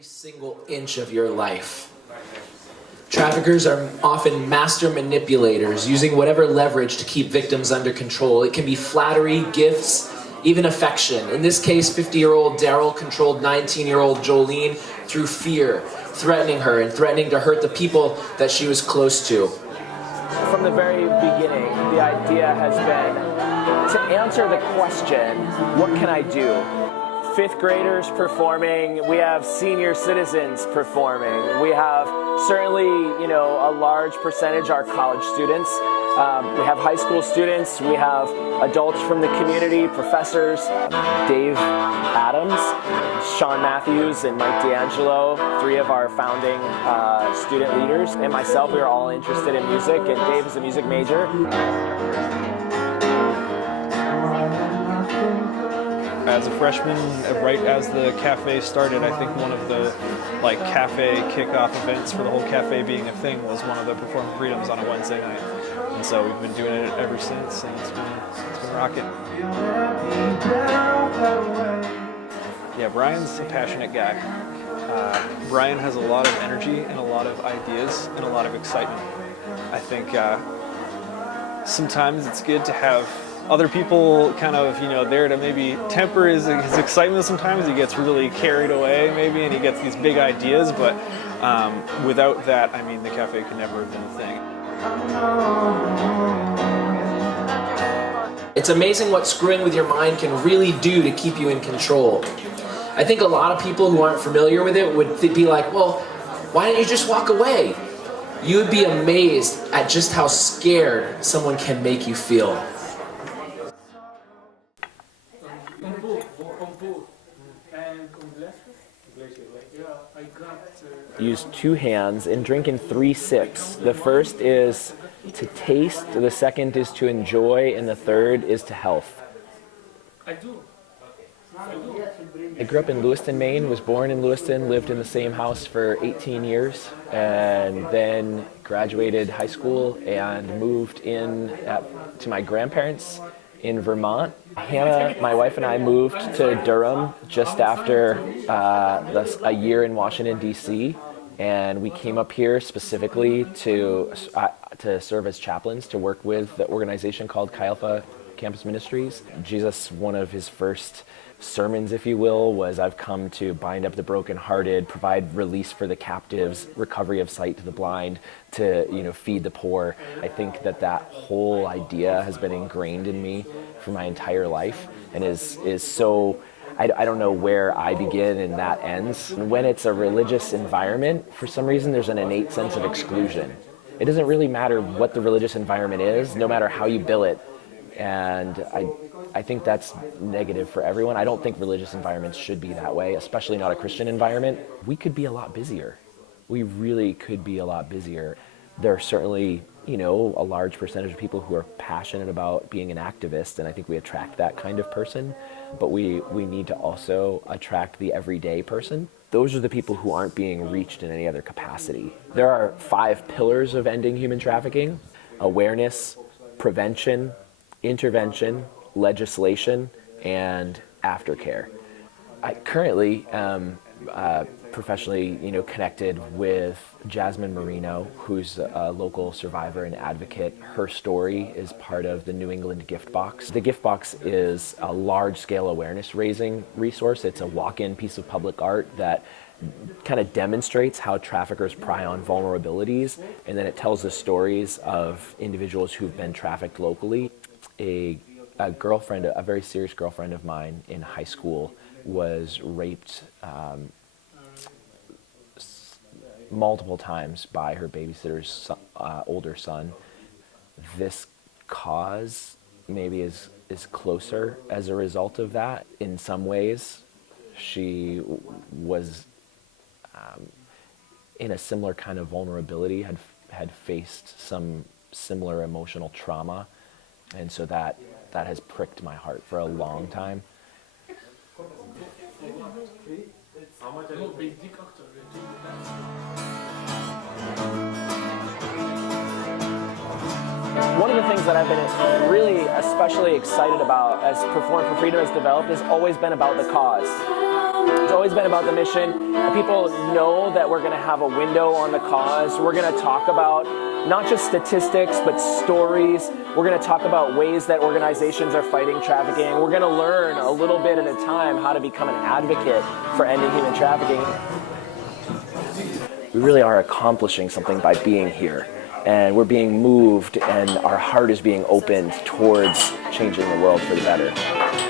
every single inch of your life. Traffickers are often master manipulators, using whatever leverage to keep victims under control. It can be flattery, gifts, even affection. In this case, 50-year-old Daryl controlled 19-year-old Jolene through fear, threatening her and threatening to hurt the people that she was close to. From the very beginning, the idea has been to answer the question, what can I do? Fifth graders performing, we have senior citizens performing, we have certainly, a large percentage are college students, we have high school students, we have adults from the community, professors, Dave Adams, Sean Matthews, and Mike D'Angelo, three of our founding student leaders, and myself. We are all interested in music, and Dave is a music major. As a freshman, right as the cafe started, I think one of the cafe kickoff events for the whole cafe being a thing was one of the Performing Freedoms on a Wednesday night. And so we've been doing it ever since, and it's been rocking. Yeah, Bryan's a passionate guy. Bryan has a lot of energy and a lot of ideas and a lot of excitement. I think sometimes it's good to have other people kind of, there to maybe temper his excitement. Sometimes he gets really carried away maybe, and he gets these big ideas, but without that, the cafe could never have been a thing. It's amazing what screwing with your mind can really do to keep you in control. I think a lot of people who aren't familiar with it would be like, well, why don't you just walk away? You would be amazed at just how scared someone can make you feel. Use two hands and drink in 3 sips. The first is to taste, the second is to enjoy, and the third is to health. I grew up in Lewiston, Maine, was born in Lewiston, lived in the same house for 18 years, and then graduated high school and moved in to my grandparents in Vermont. Hannah, my wife, and I moved to Durham just after a year in Washington, D.C., and we came up here specifically to serve as chaplains, to work with the organization called Chi Alpha Campus Ministries. Jesus, one of his first sermons, if you will, was, I've come to bind up the brokenhearted, provide release for the captives, recovery of sight to the blind, to feed the poor. I think that whole idea has been ingrained in me for my entire life, and is so, I don't know where I begin and that ends. And when it's a religious environment, for some reason there's an innate sense of exclusion. It doesn't really matter what the religious environment is, no matter how you bill it. And I think that's negative for everyone. I don't think religious environments should be that way, especially not a Christian environment. We could be a lot busier. We really could be a lot busier. There are certainly, a large percentage of people who are passionate about being an activist, and I think we attract that kind of person. But we need to also attract the everyday person. Those are the people who aren't being reached in any other capacity. There are 5 pillars of ending human trafficking: awareness, prevention, intervention, legislation, and aftercare. I currently am professionally, connected with Jasmine Marino, who's a local survivor and advocate. Her story is part of the New England Gift Box. The Gift Box is a large-scale awareness-raising resource. It's a walk-in piece of public art that kind of demonstrates how traffickers pry on vulnerabilities, and then it tells the stories of individuals who've been trafficked locally. A girlfriend, a very serious girlfriend of mine in high school, was raped multiple times by her babysitter's older son. This cause maybe is closer as a result of that. In some ways, she was in a similar kind of vulnerability, had faced some similar emotional trauma, and so that has pricked my heart for a long time. One of the things that I've been really especially excited about as Perform for Freedom has developed has always been about the cause. It's always been about the mission. People know that we're going to have a window on the cause. We're going to talk about not just statistics, but stories. We're going to talk about ways that organizations are fighting trafficking. We're going to learn a little bit at a time how to become an advocate for ending human trafficking. We really are accomplishing something by being here. And we're being moved, and our heart is being opened towards changing the world for the better.